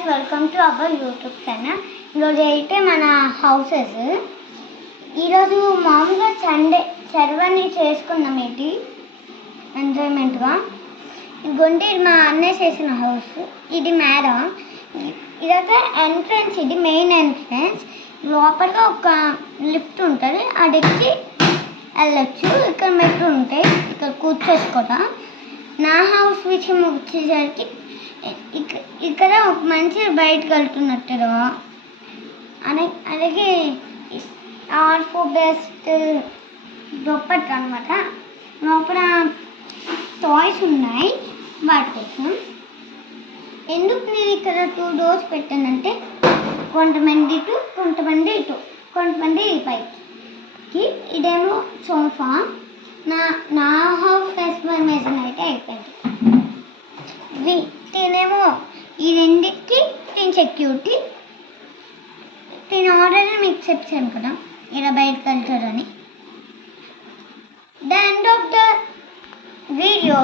Welcome to our YouTube channel. ఈరోజు అయితే మన హౌసెస్ ఈరోజు మామూలుగా సర్వని చేసుకున్నాం. ఏంటి ఎంజాయ్మెంట్గా ఇదిగోండి, ఇది మా అన్నయ్య చేసిన హౌస్. ఇది మేడ, ఇదైతే ఎంట్రన్స్. ఇది మెయిన్ ఎంట్రన్స్. లోపల ఒక లిఫ్ట్ ఉంటుంది, అడిగి వెళ్ళొచ్చు. ఇక్కడ మెట్లు ఉంటాయి, ఇక్కడ కూర్చోసుకోవడం. నా హౌస్ విషయం వచ్చేసరికి ఇక్కడ ఒక మనిషి బయటకు వెళ్తున్నట్టుగా అలాగే ఆర్ఫో బెస్ట్ దుప్పట్లు అనమాట. లోపల టాయ్స్ ఉన్నాయి వాటి కోసం. ఎందుకు నేను ఇక్కడ 2 డోర్స్ పెట్టానంటే కొంతమంది ఇటు, కొంతమంది ఇటు, కొంతమంది పైకి. ఇదేమో సోఫా. నా హౌస్ ఫెస్టివల్ మెజన్ అయితే అయిపోయింది. తినేమో ఈ రెండింటికి తిని సెక్యూరిటీ తిని ఆల్రెడీ మీకు చెప్పాను కదా ఇలా బయట కల్చర్ అని. The end of the video.